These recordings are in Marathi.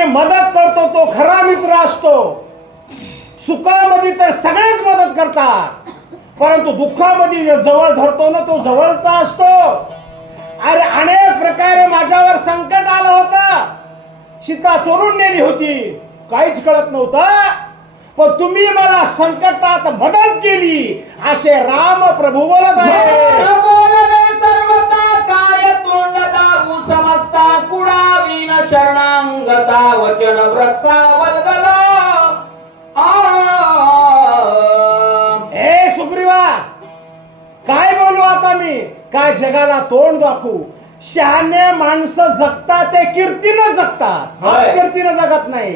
सुखामध्ये मदत करतो तो खरा मित्र असतो. सुखामध्ये तर सगळेच मदत करतात, परंतु दुःखामध्ये जे जवळ धरतो ना तो जवळचा असतो. अरे अनेक प्रकारे माझ्यावर संकट आलं होतं. सीता चोरून नेली होती, काहीच कळत नव्हतं, पण तुम्ही मला संकटात मदत केली असे राम प्रभू बोलत आहे. सर्वता काय तोंड दाबू समजता कुडावीन शरणांगता वचन व्रता वल्गला. हे सुग्रीवा, काय बोलू आता मी? काय जगाला तोंड दाखवू? शहाणे माणसं जगतात ते कीर्तीनं जगतात, अपकीर्तीनं जगत नाही.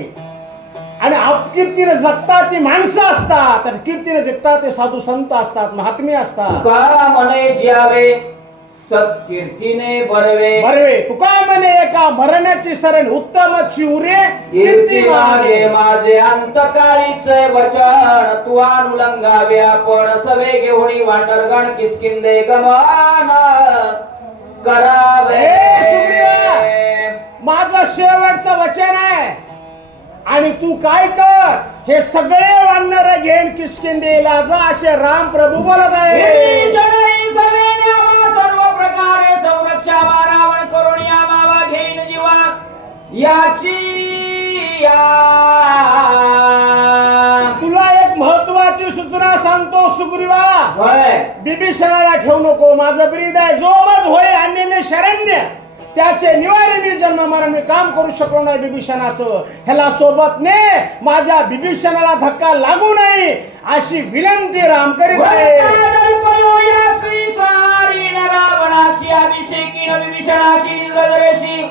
आणि अपकीर्तीनं जगतात ती माणसं असतात, आणि कीर्तीनं जगतात ते साधू संत असतात, महात्मे असतात. तुका म्हणे ज्यावे सत्कीर्तीने बरवे बरवे तुका म्हणे एका मरणाची सरण उत्तम शिवरे कीर्ती मागे माझे अंतकाळीचे वचन तू अनुलंगावे आपण सवे घेऊन वाटरगण किसकिंदे गमन करावे. माझं शेवटचं वचन आहे आणि तू काय कर, हे सगळे वानर घेन किसकिंदेला जा असे राम प्रभू बोलत आहे. सर्व प्रकारे संरक्षा रावण करून या मावा घेईन जीवा याची. तुला एक महत्वाची सूचना सांगतो सुग्रीवा. बिभीषणाला ठेवू नको, माझं ब्रीद आहे. जो मज होय अन्य शरण्य त्याचे निवारे मी जन्म मरण मी काम करू शकलो नाही बिभीषणाचं. ह्याला सोबत ने माझ्या बिभीषणाला धक्का लागू नये अशी विनंती राम करीत आहे. रावणाची अभिषेकी विभीषणाची निलगरेशी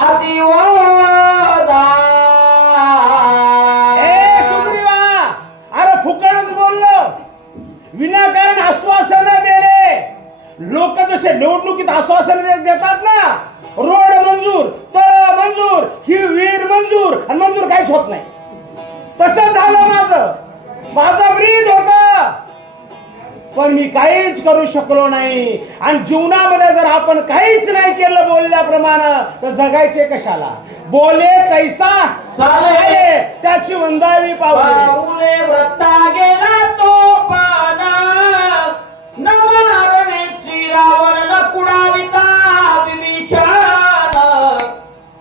अतिवदा. सुग्रीवा, अरे फुकटच बोललो, विनाकारण आश्वासन दिले. लोक जसे निवडणुकीत आश्वासन देतात ना, रोड मंजूर, तळ मंजूर, ही विहीर मंजूर, आणि मंजूर काहीच होत नाही. तसं झालं माझं ब्रीद होत, पण मी काहीच करू शकलो नाही. आणि जीवनामध्ये जर आपण काहीच नाही केलं बोलल्याप्रमाणे तर जगायचे कशाला? बोले तैसा साले त्याची वंदावी पाऊले व्रता गेला तो पाना न मारण्याची रावण न कुडाविता विभीषण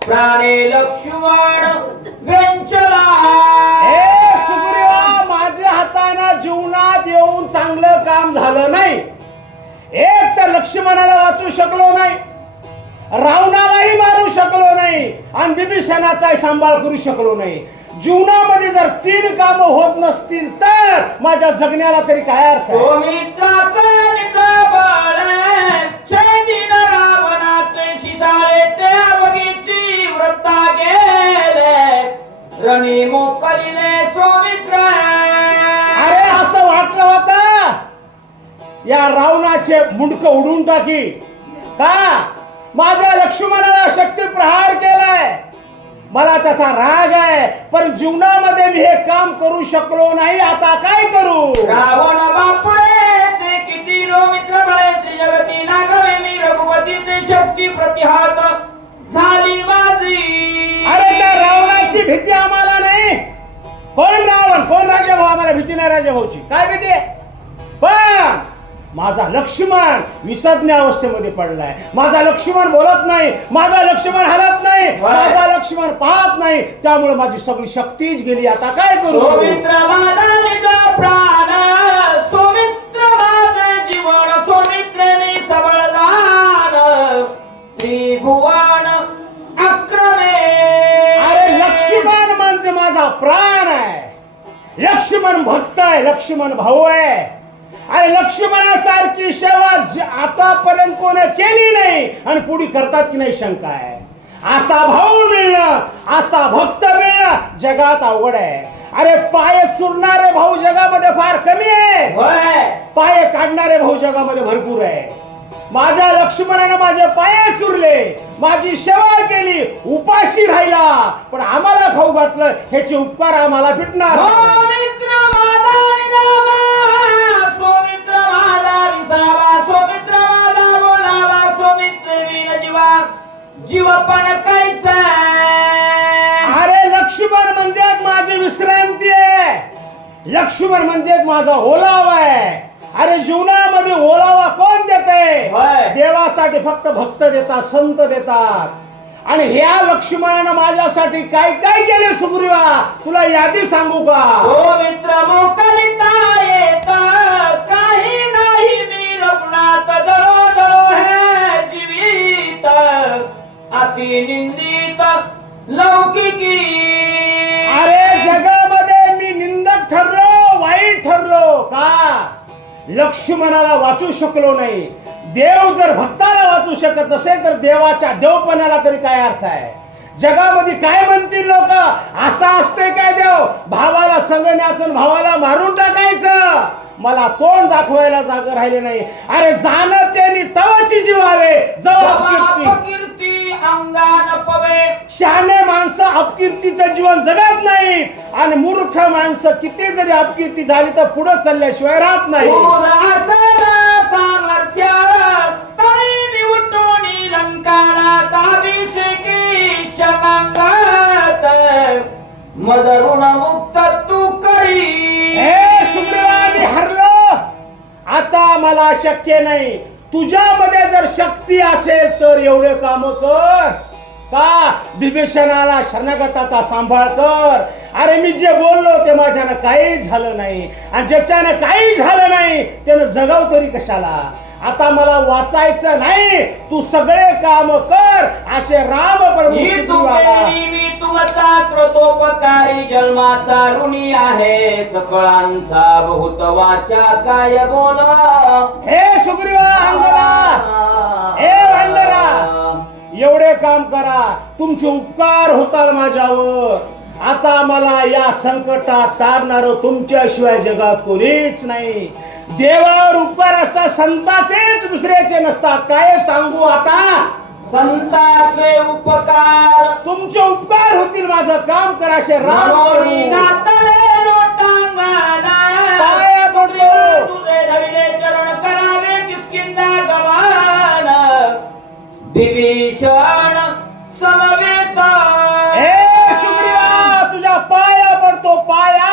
प्राणे लक्ष्मण वेंचला. हे सुग्रीवा, माझ्या हाताने जीवनात येऊन चांगलं काम झालं नाही. एक तर लक्ष्मणाला वाचू शकलो नाही, रावणालाही मारू शकलो नाही, आणि बिभीषणाचाही सांभाळ करू शकलो नाही. जीवनामध्ये जर 3 काम होत नसतील तर माझ्या जगण्याला तरी काय अर्थ आहे? मित्राचा निज बळ छेदिन रावणाचे शिसाळे ते बगीची व्रता गेले रणी मोकलिले सौमित्र. अरे असं वाटलं होतं या रावणाचे मुंडक उडून टाकी का? माझ्या लक्ष्मणाला शक्ती प्रहार केलाय, मला त्याचा राग आहे, पण जीवनामध्ये मी हे काम करू शकलो नाही. आता काय करू? रावण बापुळे ते किती रो मित्र बळे त्रिजगती नागवे मी रघुपती ते शक्ती प्रतिहात झाली माझी. अरे त्या रावणाची भीती आम्हाला नाही. कोण रावण, कोण राजाभाऊ? आम्हाला भीती नाही राजाभाऊची. काय भीती? पण माझा लक्ष्मण विसज्ञ अवस्थेमध्ये पडलाय. माझा लक्ष्मण बोलत नाही, माझा लक्ष्मण हलत नाही, माझा लक्ष्मण पाहत नाही, त्यामुळे माझी सगळी शक्तीच गेली. आता काय करू? सौमित्र माझा निज प्राण सौमित्र माझे जीवन सौमित्रने सबळदान त्रिभुवन अक्रमे. अरे लक्ष्मण म्हणजे माझा प्राण आहे, लक्ष्मण भक्त आहे, लक्ष्मण भाऊ आहे. अरे लक्ष्मणासारखी सेवा आतापर्यंत कोणी केली नाही आणि पुढे करतात की नाही शंका आहे. असा भाऊ मिळणं, असा भक्त मिळणं जगात अवघड आहे. अरे पाय चुरणारे भाऊ जगामध्ये फार कमी आहे, पाय काढणारे भाऊ जगामध्ये भरपूर आहे. माझ्या लक्ष्मणाने माझे पाय चुरले, माझी सेवा केली, उपाशी राहिला, पण आम्हाला खाऊ घातलं, ह्याचे उपकार आम्हाला फिटणार. सौमित्र माझा निजावा सौमित्र माझा विसावा सौमित्र माझा बोलावा सौमित्र वीण जीवा जीव पण कायचा. लक्ष्मण म्हणजेच माझा ओलावा आहे. अरे जीवनामध्ये ओलावा कोण देते? होय. देवासाठी फक्त भक्त देतात, संत देतात. आणि ह्या लक्ष्मणानं माझ्यासाठी काय काय केले सुग्रीवा, तुला यादी सांगू का? हो मित्र मोकलिता येत काही नाही मी रघुनाथ जळो जळो है जीवित अति निंदित लौकिकी. अरे जगामध्ये मी निंदक ठरलो, वाईट ठरलो का? लक्ष्मणाला वाचू शकलो नाही. देव जर भक्ताला वाचू शकत नसेल तर देवाच्या देवपणाला तरी काय अर्थ आहे? जगामध्ये काय म्हणतील लोक? असा असते काय देव? भावाला संगण्याचं, भावाला मारून टाकायचं. मला तोंड दाखवायला जागा राहिले नाही. अरे जाणं त्यांनी तवाची जीवावे जवा कीर्ती अंगान पवे. शहाणे माणसं अपकीर्तीचं जीवन जगत नाहीत आणि मूर्ख माणसं किती जरी अपकीर्ती झाली तर पुढे चालल्याशिवाय राहत नाही. सामर्थ्य तरी निवटोनी लंकानात अभिषेकी शनांगात मदरुण मुक्त तू करी. हे सुग्रीवा, मी हरलो. आता मला शक्य नाही. तुझ्यामध्ये जर शक्ती असेल तर एवढे काम कर का? बिभीषणाला शरणागताचा सांभाळ कर. अरे मी जे बोललो ते माझ्यानं काही झालं नाही आणि ज्याच्यानं काही झालं नाही त्यानं जगाव तरी कशाला? आता मला वाचायचं नाही, तू सगळे काम कर असे राम प्रभू सुग्रीवाला. मी तुमचा कृतोपकारी जन्माचा ऋणी आहे सकळांचा बहुत वाचा काय बोला. हे सुग्रीवा अंगदा, हे वानरा, एवढे काम करा. तुमचे उपकार होतात माझ्यावर. आता मला या संकटात तारणार तुमच्याशिवाय जगात कोणीच नाही. देवावर उपकार असतात, संताचेच दुसऱ्याचे नसतात. काय सांगू आता? संताचे उपकार तुमचे उपकार होतील, माझं काम कराशे राम मनोनी प्रभू. घातले लोटांगणा. पाया पडलो. तुझे धरले चरण करावे किष्किंधा गमान. विभीषण समवेत. हे सुग्रीवा, तुझ्या पाया पडतो, पाया.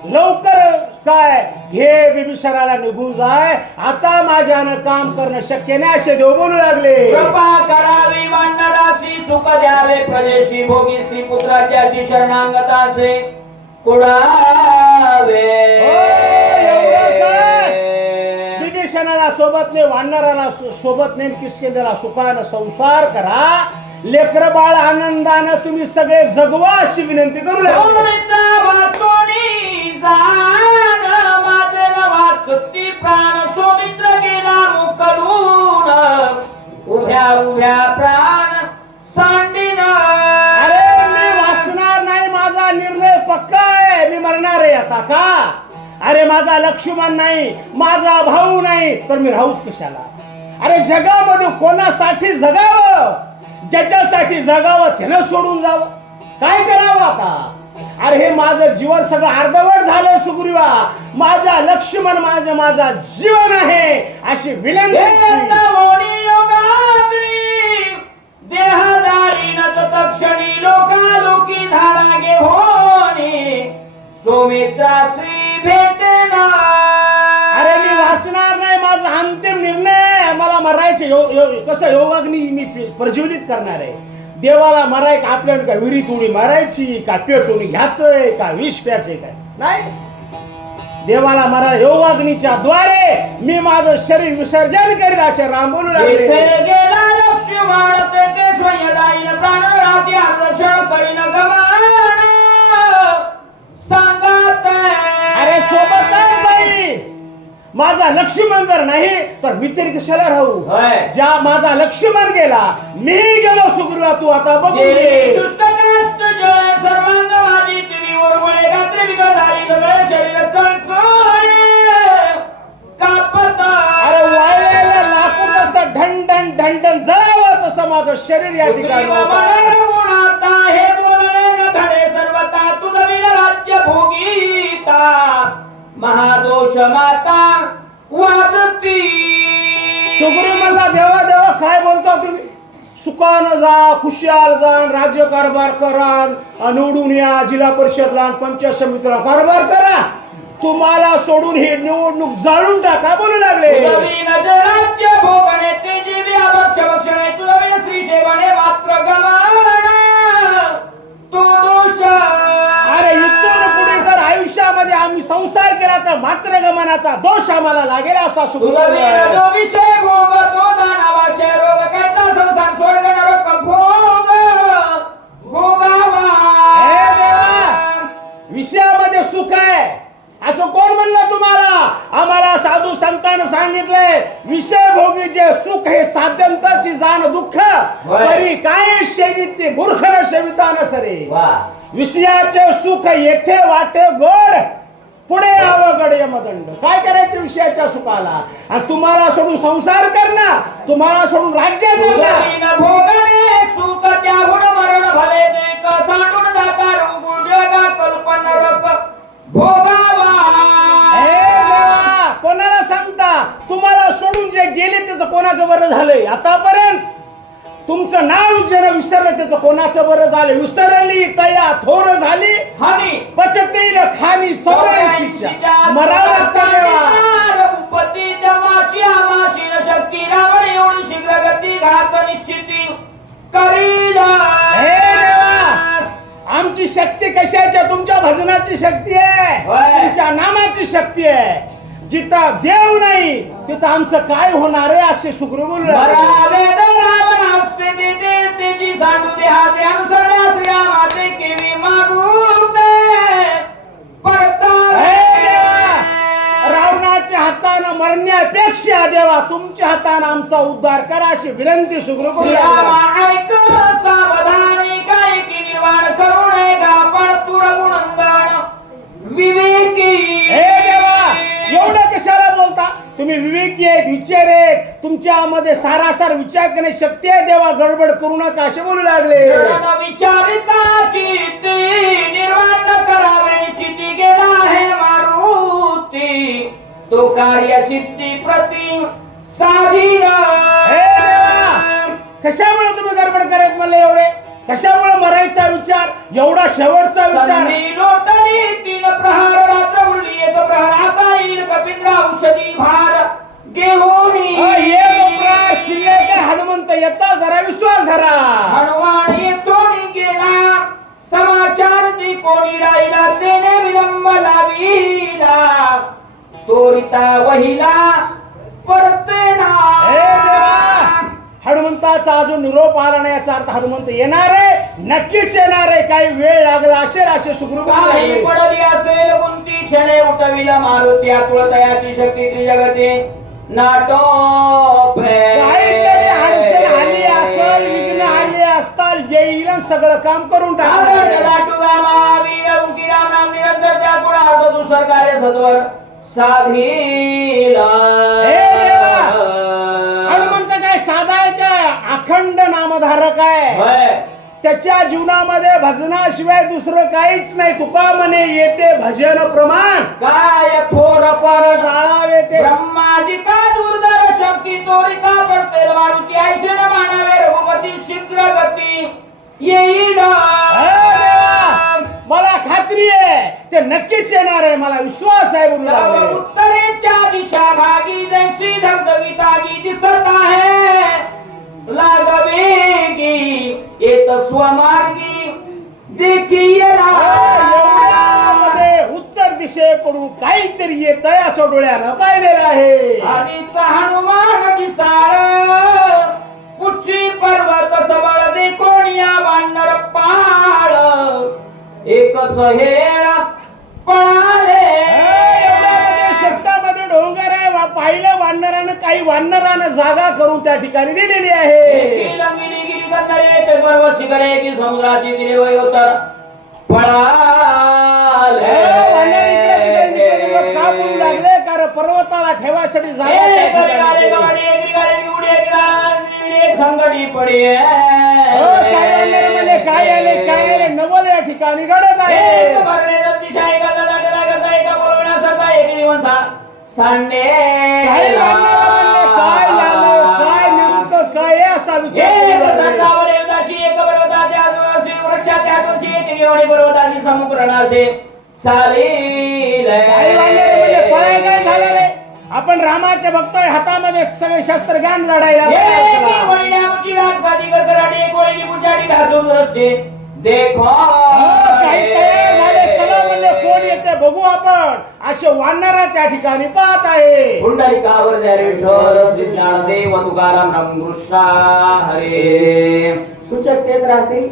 लवकर काय घे बिभीषणाला निघून जाय. आता माझ्यानं काम करणं शक्य नाही असे देव बोलू लागले. कृपा करावी वानराशी सुख द्यावे प्रदेशी भोगी स्त्री पुत्राच्याशी शरणागतासे कुडावे. बिभीषणाला सोबत ने, वानराला सोबत ने, किष्किंधेला सुखानं संसार करा. लेकर बाळ आनंदानं तुम्ही सगळे जगवा अशी विनंती करू लागले. माझे प्राण सौमित्र गेला मुकडून उभ्या उभ्या प्राण सांडीन. अरे मी वाचणार नाही, माझा निर्णय पक्का आहे. मी मरणार आहे आता का? अरे माझा लक्ष्मण नाही, माझा भाऊ नाही तर मी राहूच कशाला? अरे जगामध्ये कोणासाठी जगावं? ज्याच्यासाठी जगावं त्यानं सोडून जावं. काय करावं आता? अरे हे माझं जीवन सगळं अर्धवट झालंय सुग्रीवा. माझा लक्ष्मण माझा जीवन आहे अशी विनंती. देहदारी न तत्क्षणी लोकालोकी धारा गे होणे सौमित्राशी भेटेना. अरे मी वाचणार नाही, माझा अंतिम निर्णय. मला मरायचे. कसं योगाग्नी मी प्रज्वलित करणार आहे. देवाला मराय का आपल्याला काय विहिरीत उडी मारायची का पेटून घ्यायचंय का विष प्यायचंय काय? नाही. देवाला मरा योगाग्नीच्या द्वारे मी माझं शरीर विसर्जन करेल असे राम बोलू लागले. गेला लक्ष्मण ते स्वयदाईन प्राण राती अर्धक्षण करीन गमान सांगत. अरे सोबतच जाईल. माझा लक्ष्मण जर नाही तर मी तरी कशाला राहू? ज्या माझा लक्ष्मण गेला, मी गेलो सुग्रीवा, तू आता बघू घे. शुष्क काष्ट जळ सर्वांग वाजी तुम्ही ओरवळे गात्रे बिघड झाली सगळे शरीर चळचळे कापत. अरे वाळलेलं लाकूड असं ढणढण ढणढण जळावं तसं माझं शरीर या ठिकाणी आता हे बोलणे न धडे सर्वता तुझं विण राज्य भोगीता महादोष माता वाजती. सुग्रीव म्हणला, देवा देवा काय बोलता तुम्ही? सुखानं जा, खुशाल जा, राज्य कारभार करा, निवडून या, जिल्हा परिषदला पंचायत समितीला कारभार करा. तुम्हाला सोडून ही निवडणूक जाळून टाका बोलू लागले. तुझविन राज्य भोगणे ते जीवी अभक्ष भक्षणे तुझविन श्री सेवणे मात्र गमन तो दोष. अरे इथून पुढे जर आयुष्यामध्ये आम्ही संसार केला तर मात्र गमनाचा दोष आम्हाला लागेल असा तुझविन सुखदेव. जो विषय भोग तो दानवाचे रोग कायचा संसार स्वर्ग नरक भोग भोगावा. हे देवा, विषयामध्ये सुख आहे असं कोण म्हणलं तुम्हाला? आम्हाला साधू संतांनी सांगितलंय विषय भोगी जे सुख हे साध्यंतरची जाण दुःख परी काय सेविते मूर्ख न सेविता न सरे. विषयाचे सुख येथे वाटे गोड पुढे अवघड यमदंड. काय करायचे विषयाच्या सुखाला? आणि तुम्हाला सोडून संसार करणं, तुम्हाला सोडून राज्य करणं. तुझविन भोगणे सुख त्याहून मरण भले देक सांडून जाता रुगुळ जगा कल्पन नरक भोगावा. हे देवा, कोणाला सांगता? तुम्हाला सोडून जे गेले त्याचं कोणाचं बरं झालंय? आतापर्यंत तुमचं नाव ज्यानं विसरलं त्याचं कोणाचं बरं झालं? विसरली तया थोर झाली हानी पचतील खानी 84च्या मरावं लागतं देवा. रघुपती जमाची आमाशी न शक्ती रावण एवढी शीघ्र गती घात निश्चिती करीला. हे देवा, आमची शक्ती कशाची? तुमच्या भजनाची शक्ती आहे, होय. तुमच्या नामाची शक्ती आहे. जिथं देव नाही तिथं आमचं काय होणार आहे असे सुग्रीव बोलले. मरावे तर रावण असते ते तेची सांडू दे हाते अनुसरण्या श्रिया माते केवी मागू ते परता. हे देवा, रावणाच्या हातानं मरण्यापेक्षा देवा तुमच्या हातानं आमचा उद्धार करा अशी विनंती सुग्रीव करू लागला. श्रीरामा ऐक सावधानी काय की निर्वाण करू नये गापण तुरगुणंदन विवेकी. हे देवा, एवढं कशाला बोलता? तुम्ही विवेकी आहेत, विचार आहेत, तुमच्यामध्ये सारासार विचार करण्याची शक्ती आहे. देवा गडबड करू नका असे बोलू लागले. न विचारिता चित्ती निर्वाण करावे चित्ती गेला हे मारुती तो कार्य सिद्धी प्रति साधीन. हे देवा, कशामुळे तुम्ही गडबड करायत म्हणले एवढे? कशामुळे मरायचा विचार? एवढा शेवटचा विचार? संधी लोटली 3 प्रहार रात्र उरली 1 प्रहार आता येईल कपिंद्र औषधी भार घेऊन शिल्लक हनुमंत येता जरा विश्वास धरा. हनुमान येतो गेला समाचार ती कोणी राहिला तेने विलंब लाविला तोरिता वहिला परतेना. हे देवा, हनुमंताचा अजून निरोप आला नाही याचा अर्थ हनुमंत येणार आहे, नक्कीच येणार आहे. काही वेळ लागला असेल असे सुग्रीव काही पडली असेल गुंती क्षणे उठविला मारुती आकुळतयाची शक्ती त्रिजगती नाटो काहीतरी अडचण आली असेल, विघ्न आले असताल, येईल आणि सगळं काम करून टाकलं. निरंतर त्या पुढे दुसर कार्य सत्वर साधीला. हनुमंत काय साधा आहे काय? अखंड नामधारक आहे. त्याच्या जीवनामध्ये भजनाशिवाय दुसरं काहीच नाही. तुका म्हणे येते भजन प्रमाण काय थोर पर जाळावे ते ब्रह्मादिका दुर्धर शक्ती तोरिता परतेल मारुती ऐशण मानावे रघुपती शीघ्र गती येईल. मला खात्री आहे ते नक्कीच येणार आहे, मला विश्वास आहे. बोलू उत्तरेच्या दिशा भागी जैसी धगधगीतागी दिसत आहे लागवेगी येत स्वमार्गी देखीला. उत्तर दिशेकडून काहीतरी येत आहे असं डोळ्यानं पाहिलेलं आहे. आधीचा हनुमान विसाळ पुच्छी पर्वत सबळ दे कोणिया वानर पाळ एक सहेळ पळाले. शेपटामध्ये डोंगर आहे, पाहिलं वानरानं, काही वानरानं जागा करून त्या ठिकाणी दिलेली आहे. पर्वत शिखरे की समुद्राची दिले वय उतर पळाले. का बोलू लागले? कारण पर्वताला ठेवायसाठी जागा संकटी पडी काय आले काय आले नवल या ठिकाणी घडत आहे. सांडे काय नेमकं काय असा विचार वृक्षाच्या पर्वताची समुद्रनाशे चाली काही वानरे म्हणजे पळाय काय झालं रे? आपण रामाचे बघतोय हातामध्ये सगळे शस्त्र ज्ञान लढायला देखो काही तयार झाले, चला म्हणले कोण येते बघू आपण. असे वानर त्या ठिकाणी पाहत आहे. पुंडलिकावर जय विठ्ठल ज्ञानदेव तुकाराम रामकृष्ण हरे सूचक तेच राहतील